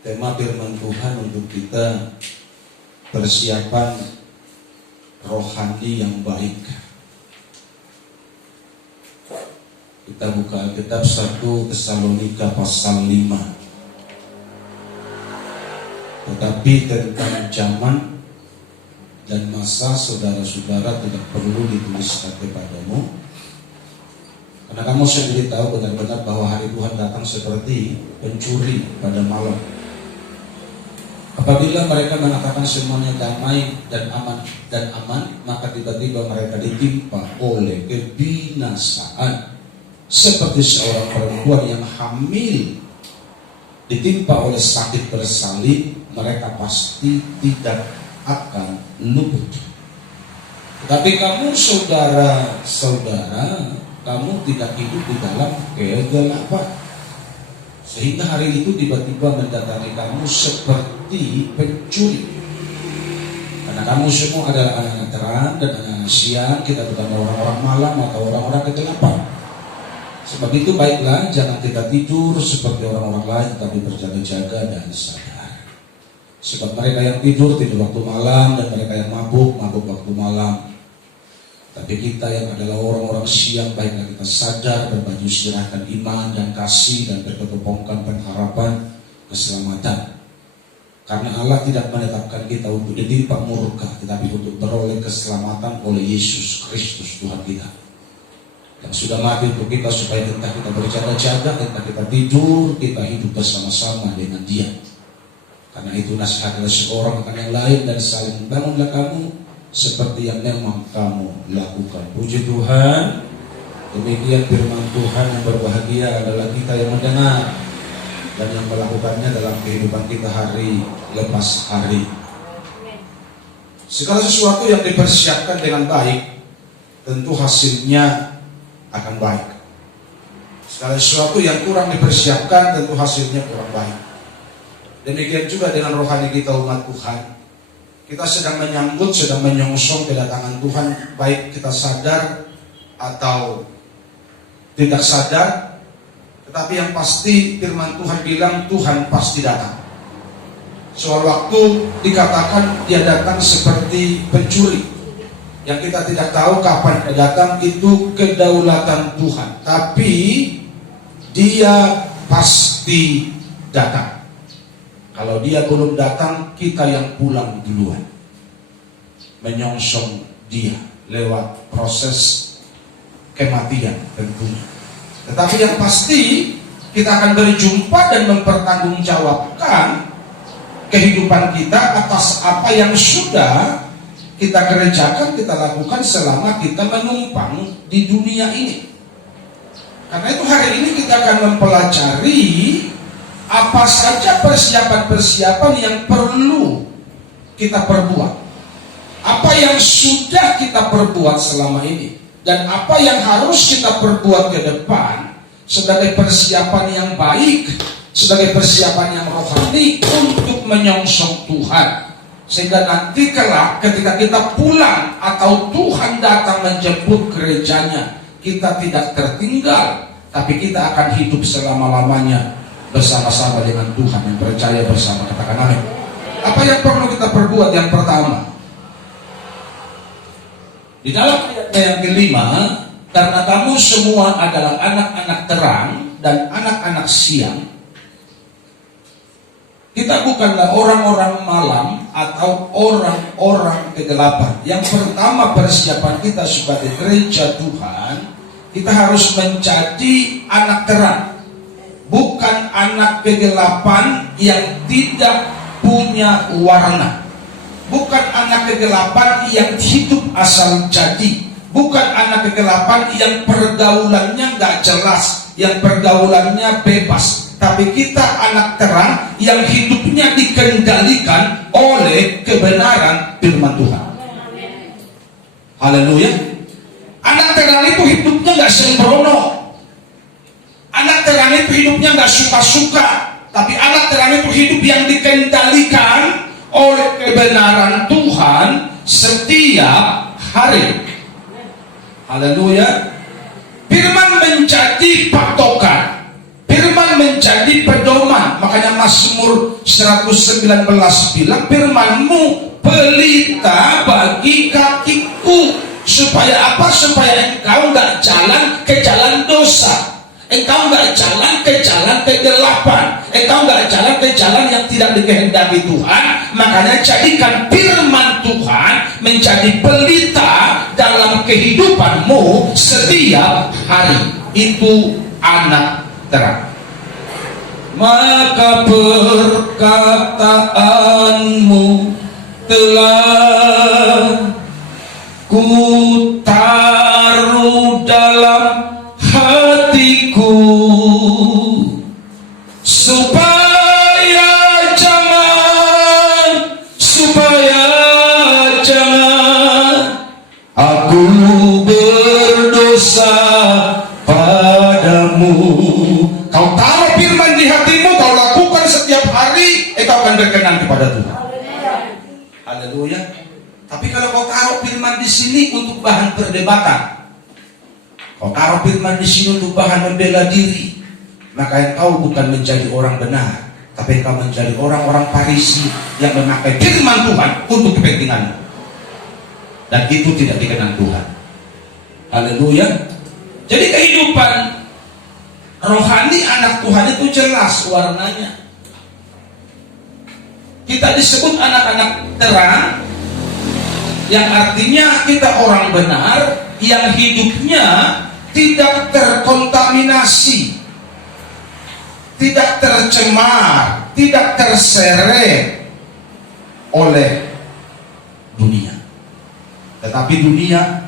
Tema firman Tuhan untuk kita, persiapan rohani yang baik. Kita buka Alkitab 1 Tesalonika pasal 5. Tetapi tentang zaman dan masa saudara-saudara tidak perlu dituliskan kepadamu, karena kamu sendiri tahu benar-benar bahwa hari Tuhan datang seperti pencuri pada malam. Apabila mereka mengatakan semuanya damai dan aman, maka tiba-tiba mereka ditimpa oleh kebinasaan, seperti seorang perempuan yang hamil ditimpa oleh sakit bersalin. Mereka pasti tidak akan luput. Tetapi kamu saudara-saudara, kamu tidak hidup di dalam kegelapan, sehingga hari itu tiba-tiba mendatangi kamu seperti pencuri. Karena kamu semua adalah anak-anak terang dan anak-anak siang. Kita bukan orang-orang malam atau orang-orang kegelapan. Sebab itu baiklah, jangan kita tidur seperti orang-orang lain, tapi berjaga-jaga dan sadar. Sebab mereka yang tidur waktu malam, dan mereka yang mabuk waktu malam. Tapi kita yang adalah orang-orang siang, baiklah kita sadar, berbaju istirahatkan iman dan kasih, dan berketepongkan pengharapan keselamatan. Karena Allah tidak menetapkan kita untuk ditimpa murka, tetapi untuk beroleh keselamatan oleh Yesus Kristus Tuhan kita, yang sudah mati untuk kita, supaya entah kita berjaga-jaga, entah kita tidur, kita hidup bersama-sama dengan Dia. Karena itu nasihat dari seorang akan yang lain, dan saling bangunlah kamu seperti yang memang kamu lakukan. Puji Tuhan. Demikian firman Tuhan yang berbahagia adalah kita yang mendengar dan yang melakukannya dalam kehidupan kita hari lepas hari. Segala sesuatu yang dipersiapkan dengan baik, tentu hasilnya akan baik. Segala sesuatu yang kurang dipersiapkan, tentu hasilnya kurang baik. Demikian juga dengan rohani kita, umat Tuhan. Kita sedang menyambut, sedang menyongsong kedatangan Tuhan, baik kita sadar atau tidak sadar. Tetapi yang pasti firman Tuhan bilang Tuhan pasti datang. Soal waktu dikatakan Dia datang seperti pencuri, yang kita tidak tahu kapan Dia datang. Itu kedaulatan Tuhan, tapi Dia pasti datang. Kalau Dia belum datang, kita yang pulang duluan, menyongsong Dia lewat proses kematian tentunya. Tetapi yang pasti kita akan berjumpa dan mempertanggungjawabkan kehidupan kita atas apa yang sudah kita kerjakan, kita lakukan selama kita menumpang di dunia ini. Karena itu hari ini kita akan mempelajari apa saja persiapan-persiapan yang perlu kita perbuat, apa yang sudah kita perbuat selama ini, dan apa yang harus kita perbuat ke depan sebagai persiapan yang baik, sebagai persiapan yang rohani untuk menyongsong Tuhan. Sehingga nanti kelak ketika kita pulang atau Tuhan datang menjemput gerejanya, kita tidak tertinggal, tapi kita akan hidup selama-lamanya bersama-sama dengan Tuhan yang percaya bersama. Katakan amin. Apa yang perlu kita perbuat? Yang pertama, di dalam ayat yang kelima, karena kamu semua adalah anak-anak terang dan anak-anak siang. Kita bukanlah orang-orang malam atau orang-orang kegelapan. Yang pertama, persiapan kita sebagai gereja Tuhan, kita harus menjadi anak terang, bukan anak kegelapan yang tidak punya warna. Bukan anak kegelapan yang hidup asal jadi. Bukan anak kegelapan yang pergaulannya gak jelas, yang pergaulannya bebas. Tapi kita anak terang yang hidupnya dikendalikan oleh kebenaran firman Tuhan. Haleluya. Anak terang itu hidupnya gak sembrono. Anak terang itu hidupnya gak suka-suka. Tapi anak terang itu hidup yang dikendalikan oleh kebenaran Tuhan setiap hari. Haleluya. Firman menjadi patokan, firman menjadi pedoman Makanya Mazmur 119 bilang, firman-Mu pelita bagi kakiku. Supaya apa? Supaya engkau nggak jalan ke jalan dosa, engkau nggak jalan ke jalan kegelapan, engkau nggak jalan ke jalan yang tidak dikehendaki Tuhan. Makanya jadikan firman Tuhan menjadi pelita dalam kehidupanmu setiap hari. Itu anak terang. Maka perkataanmu telah ku taruh dalam hatiku, supaya jangan aku berdosa padamu. Kau taruh firman di hatimu, kau lakukan setiap hari, kau akan berkenan kepada Tuhan. Haleluya. Tapi kalau kau taruh firman di sini untuk bahan perdebatan, kau taruh firman di sini untuk bahan membela diri, maka engkau bukan menjadi orang benar, tapi engkau menjadi orang-orang Farisi yang memakai firman Tuhan untuk kepentinganmu. Dan itu tidak dikenal Tuhan. Haleluya. Jadi kehidupan rohani anak Tuhan itu jelas warnanya. Kita disebut anak-anak terang, yang artinya kita orang benar yang hidupnya tidak terkontaminasi, tidak tercemar, tidak terseret oleh dunia. Tetapi dunia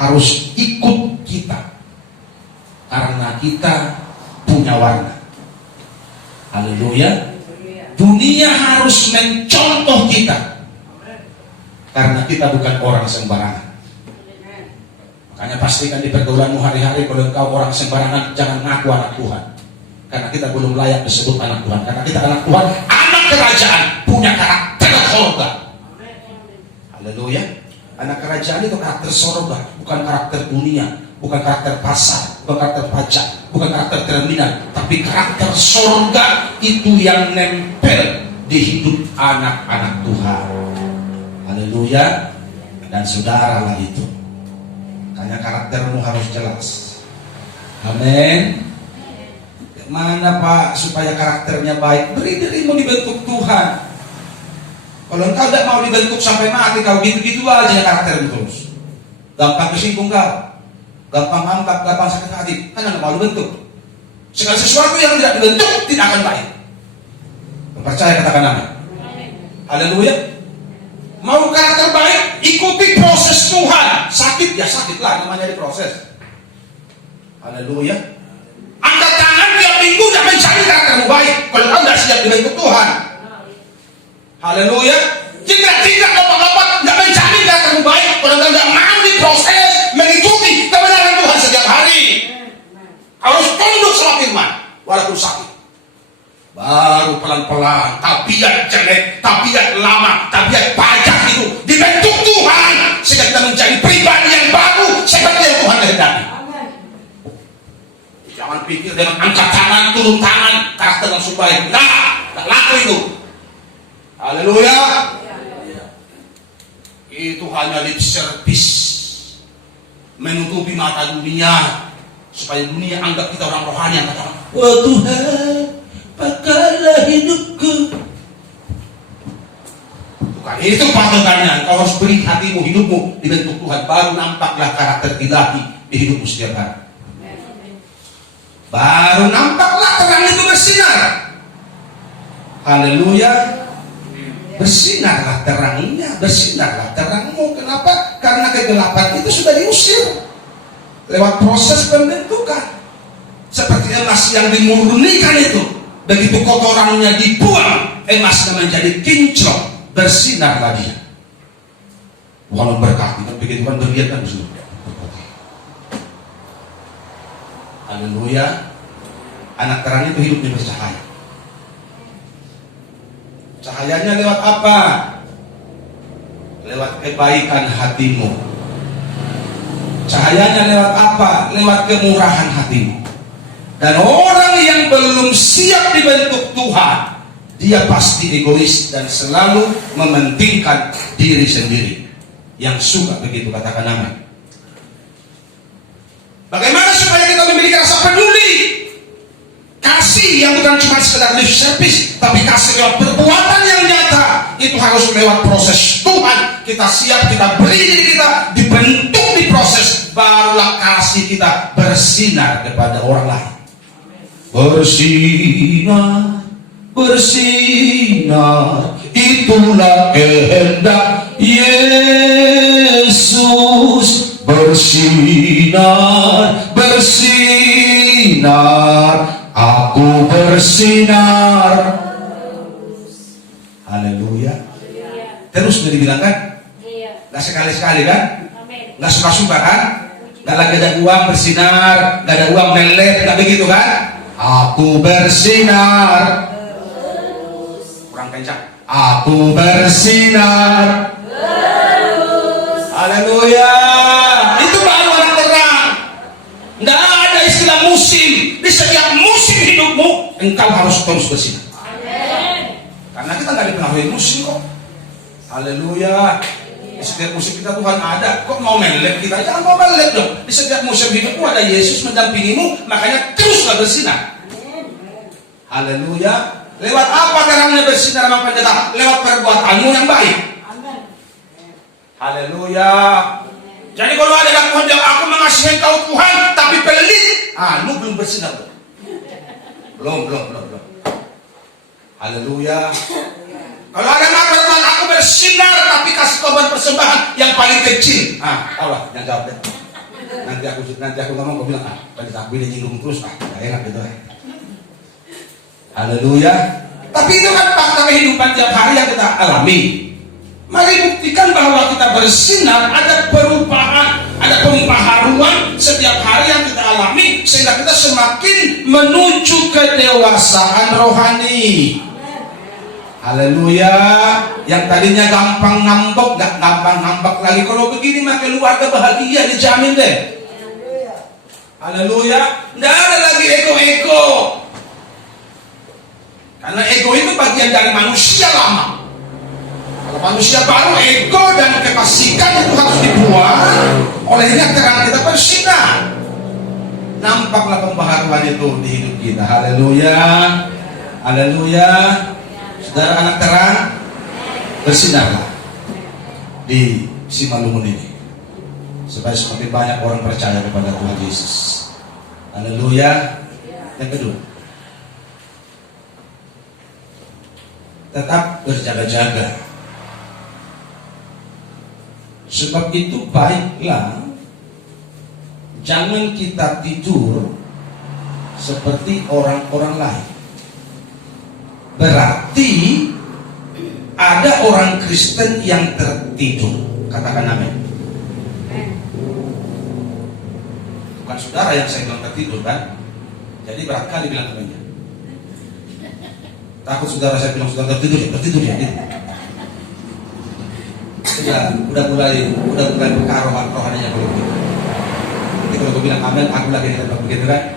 harus ikut kita karena kita punya warna. Haleluya. Dunia harus mencontoh kita karena kita bukan orang sembarangan. Makanya pastikan di pergaulanmu hari-hari, kalau engkau orang sembarangan, jangan ngaku anak Tuhan. Karena kita belum layak disebut anak Tuhan. Karena kita anak Tuhan, anak kerajaan, punya karakter surga. Haleluya. Anak kerajaan itu karakter surga, bukan karakter dunia, bukan karakter pasar, bukan karakter pajak, bukan karakter terminal, tapi karakter surga itu yang nempel di hidup anak-anak Tuhan. Haleluya. Dan saudara lah itu. Hanya karaktermu harus jelas. Amin. Mana Pak supaya karakternya baik? Beri dirimu dibentuk Tuhan. Kalau engkau tidak mau dibentuk sampai mati, kau gitu-gitu aja karaktermu terus. Gampang kesinggung kau, gampang ngambak, gampang sakit hati, kan tidak mau dibentuk. Segala sesuatu yang tidak dibentuk tidak akan baik. Percaya, katakan amin. Haleluya. Mau karakter baik, ikuti proses Tuhan. Sakit ya sakitlah, namanya diproses. Haleluya. Angkat tangan tiap minggu dan mencari karaktermu baik. Kalau kau tidak siap dibentuk Tuhan. Haleluya. Jika tidak apa-apa, tidak mencari karaktermu baik. Kalau kau tidak mau diproses, mengikuti kebenaran Tuhan setiap hari. Harus tunduk sama firman, walaupun sakit. Baru pelan-pelan, tabiat jelek, tabiat lama, tabiat pajak itu dibentuk Tuhan sehingga kita menjadi pribadi yang baru seperti yang Tuhan kehendaki. Jangan pikir dengan angkat tangan, turun tangan, karakter langsung baik. Tak laku itu. Haleluya. Itu hanya lip service, menutupi mata dunia supaya dunia anggap kita orang rohani yang katakan, "Wah Tuhan, pakailah hidupku." Bukan itu patokannya. Kau harus beri hatimu, hidupmu dibentuk Tuhan, baru nampaklah karakter ilahi di hidupmu setiap hari. Baru nampaklah terang itu bersinar. Haleluya. Bersinarlah terangnya, bersinarlah terangmu. Kenapa? Karena kegelapan itu sudah diusir lewat proses pembentukan. Seperti emas yang dimurnikan itu, begitu kotorannya dibuang, emasnya menjadi kinclong, bersinar lagi. Walau berkati, tapi begitu kan berlihat kan semua. Haleluya. Anak terang itu hidupnya bercahaya. Cahayanya lewat apa? Lewat kebaikan hatimu. Cahayanya lewat apa? Lewat kemurahan hatimu. Dan orang yang belum siap dibentuk Tuhan, dia pasti egois dan selalu mementingkan diri sendiri. Yang suka begitu, katakan amin. Bagaimana supaya kita memiliki rasa peduli? Kasih yang bukan cuma sekedar lip service, tapi kasih lewat perbuatan yang nyata. Itu harus lewat proses Tuhan. Kita siap, kita beri diri kita, dibentuk di proses, barulah kasih kita bersinar kepada orang lain. Bersinar, bersinar, itulah kehendak Yesus. Bersinar, bersinar, aku bersinar. Haleluya. Terus udah dibilang kan? Gak sekali-sekali kan? Gak suka-suka kan? Gak lagi ada uang bersinar, gak ada uang melet, gak begitu kan? Aku bersinar. Kurang kencang. Aku bersinar. Haleluya. Itu baru anak terang. Gak ada istilah musim. Di setiap musim hidupmu, engkau harus terus bersinar. Karena kita nggak dipengaruhi musim kok. Haleluya. Di setiap musim kita Tuhan ada. Kok mau melek kita? Jangan mau melek dong. Di setiap musim hidupmu ada Yesus mendampingimu. Makanya teruslah bersinar. Haleluya. Lewat apa caranya bersinar sama pendeta? Lewat perbuatanmu yang baik. Haleluya. Jadi kalau ada Tuhan yang aku mengasihi kau Tuhan, tapi pelit, lu belum bersinar belum? Belum. Haleluya. Kalau ada Tuhan aku bersinar, tapi kasih korban persembahan yang paling kecil. Allah yang jawab deh. Nanti aku ngomong, gue bilang, pada aku ini nyinggung terus, gak enak gitu. Haleluya. Tapi itu kan fakta kehidupan tiap hari yang kita alami. Mari buktikan bahwa kita bersinar, ada perubahan, ada pembaharuan setiap hari yang kita alami, sehingga kita semakin menuju kedewasaan rohani. Haleluya. Yang tadinya gampang ngambek, gak gampang ngambek lagi. Kalau begini maka keluarga bahagia, dijamin deh. Haleluya. Nggak ada lagi ego-ego. Karena ego itu bagian dari manusia lama. Kalau manusia baru, ego dan kefasikan itu harus dibuang. Olehnya terang kita bersinar. Nampaklah pembaharuan itu di hidup kita. Haleluya. Haleluya. Saudara anak terang, bersinarlah di Simalungun ini, supaya semakin banyak orang percaya kepada Tuhan Yesus. Haleluya. Yang kedua, tetap berjaga-jaga. Sebab itu baiklah jangan kita tidur seperti orang-orang lain. Berarti ada orang Kristen yang tertidur. Katakan amin. Bukan saudara yang saya bilang tertidur kan? Jadi berat kali bilang aminnya. Takut saudara saya bilang saudara tertidur ya gitu. Udah mulai peka rohaninya kalau begitu. Nanti kalau gue bilang amin, aku lagi tidak begitu kan?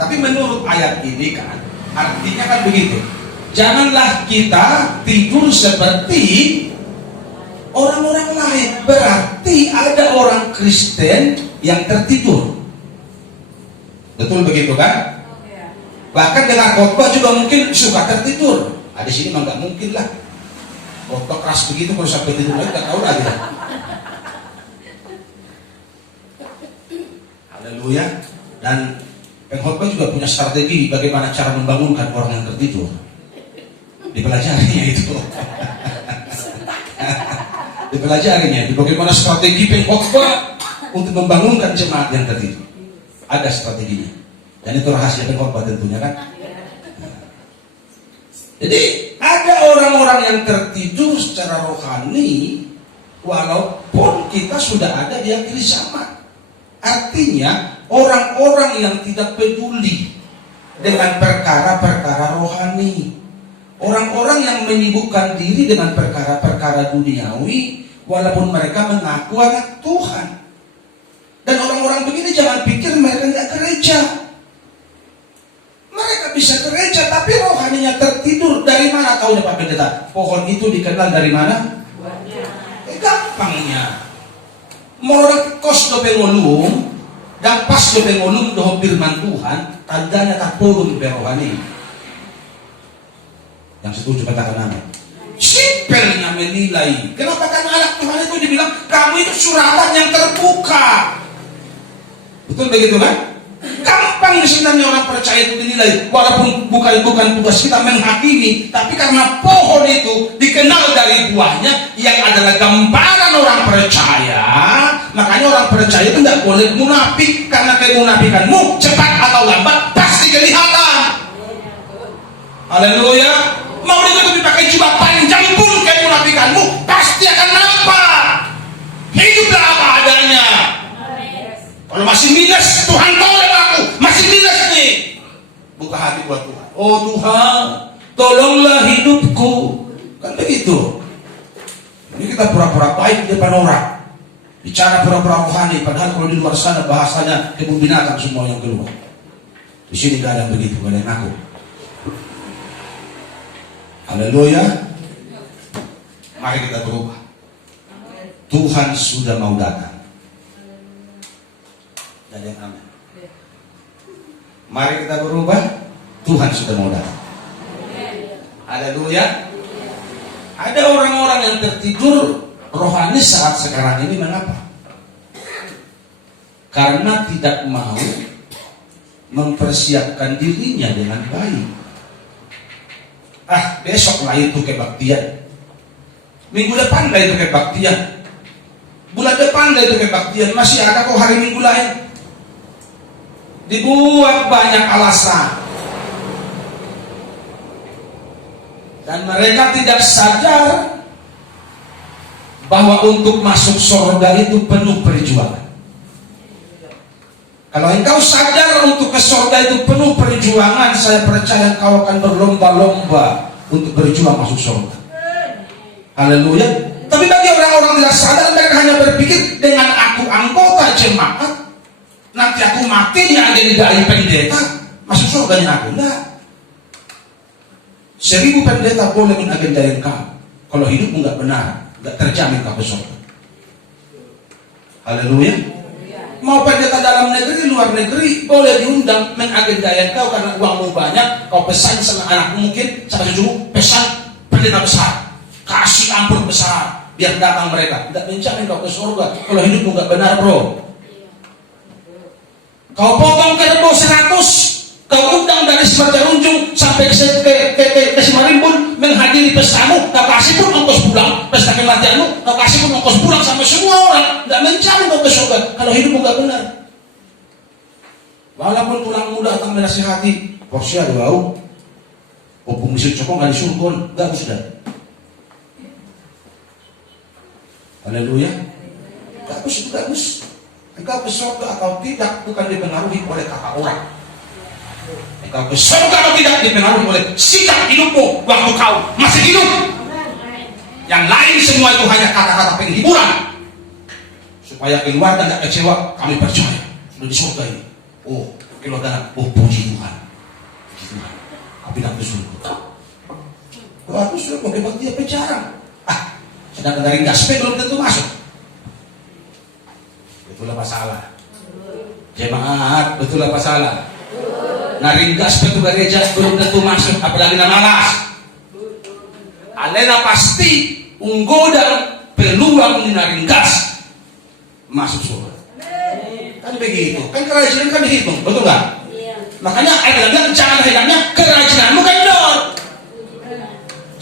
Tapi menurut ayat ini kan, artinya kan begitu. Janganlah kita tidur seperti orang-orang lain. Berarti ada orang Kristen yang tertidur. Betul begitu kan? Bahkan dengan khotbah juga mungkin suka tertidur. Di sini mah nggak mungkin lah. Khotbah keras begitu kalau sampai tidur lagi nggak tahu lagi. Haleluya. Dan pengkhotbah juga punya strategi bagaimana cara membangunkan orang yang tertidur. Dipelajarinya itu. Dipelajarinya. Bagaimana strategi pengkhotbah untuk membangunkan jemaat yang tertidur. Ada strateginya. Dan itu rahasia pengkhotbah tentunya kan. Jadi ada orang-orang yang tertidur secara rohani walaupun kita sudah ada di akhir zaman. Artinya orang-orang yang tidak peduli dengan perkara-perkara rohani. Orang-orang yang menyibukkan diri dengan perkara-perkara duniawi walaupun mereka mengaku anak Tuhan. Dan orang-orang begini jangan pikir mereka tidak gereja. Mereka tahu Pak Pendeta, pohon itu dikenal dari mana? Gampangnya. Morang kos do pengolum, dan pas do pengolum do firman Tuhan, tandanya tak turun berohani. Yang setuju katakan amin. Simpelnya menilai. Kenapa? Karena anak Tuhan itu dibilang kamu itu suratan yang terbuka. Betul begitu kan? Gampang sebenarnya orang percaya itu dinilai, walaupun bukan tugas kita menghakimi, tapi karena pohon itu dikenal dari buahnya yang adalah gambaran orang percaya, makanya orang percaya itu tidak boleh munafik, karena kemunafikanmu cepat atau lambat pasti kelihatan. Haleluya. Mau ditutupi pakai jubah panjang pun kemunafikanmu pasti akan nampak. Hiduplah apa adanya. Kalau masih minus, Tuhan tolong aku. Masih minus nih. Buka hati buat Tuhan. Oh Tuhan, tolonglah hidupku. Kan begitu. Ini kita pura-pura baik di depan orang. Bicara pura-pura rohani. Padahal kalau di luar sana bahasanya kebun binatang semua yang keluar. Di sini gak ada yang begitu, gak ada yang ngaku. Haleluya. Mari kita berubah. Tuhan sudah mau datang. Dan yang amin. Mari kita berubah. Tuhan sudah mau datang. Haleluya. Ada orang-orang yang tertidur rohani saat sekarang ini. Mengapa? Karena tidak mau mempersiapkan dirinya dengan baik. Besok lah itu kebaktian. Minggu depan lah itu kebaktian. Bulan depan lah itu kebaktian. Masih ada kok hari Minggu lain. Dibuat banyak alasan. Dan mereka tidak sadar bahwa untuk masuk surga itu penuh perjuangan. Kalau engkau sadar untuk ke surga itu penuh perjuangan, saya percaya engkau akan berlomba-lomba untuk berjuang masuk surga. Haleluya. Tapi bagi orang-orang tidak sadar, mereka hanya berpikir dengan aku anggota jemaat, nanti aku mati dia agendai pendeta, masuk surganya aku. Enggak. 1000 pendeta boleh mengagendai engkau. Kalau hidupmu enggak benar, enggak terjamin kau ke surga. Haleluya. Mau pendeta dalam negeri, luar negeri, boleh diundang mengagendai engkau karena uangmu banyak, kau pesan sama anakmu mungkin, sama cucumu, pesan pendeta besar, kasih ampun besar, biar datang mereka. Tidak menjamin kau ke surga kalau hidupmu enggak benar, bro. Kau potong kerbau 100, kau undang dari Semarjarunjung sampai ke Semarimbun menghadiri pestamu, kau kasih pun ongkos pulang, pesta kematianmu, kau kasih pun ongkos pulang sama semua orang. Tidak menjamin kau ke surga kalau hidupmu enggak benar. Walaupun tulangmu datang menasihati, Porsia doau, opung misil cokong gak disurgon, gak sudah. Haleluya. Bagus. Engkau ke surga atau tidak bukan dipengaruhi oleh kata orang. Engkau ke surga atau tidak dipengaruhi oleh sikap hidupmu waktu kau masih hidup. Yang lain semua itu hanya kata-kata penghiburan supaya keluarga tidak kecewa. Kami percaya sudah di surga ini. Oh, keluarga, oh puji Tuhan. Puji Tuhan. Kami tidak ke surga. Waktu surga memang dia penjara. Sedangkan dari gaspek belum tentu masuk. Betul apa salah? Jemaat, betul apa salah? Naringgas itu gereja belum tentu masuk, apalagi malas. Alena pasti unggoda peluang naringgas masuk surga. Kan begitu, kan kerajinan kan dihitung, betul nggak? Makanya ada bilang jangan hilangnya kerajinanmu kendor.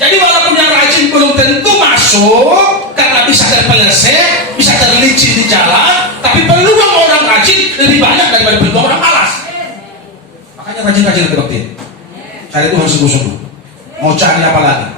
Jadi walaupun yang rajin belum tentu masuk karena bisa terpeleset, bisa terlicin di jalan, tapi peluang orang rajin lebih banyak daripada peluang orang malas. Makanya rajin-rajin berbakti. Cari Tuhan sungguh-sungguh. Mau cari apa lagi?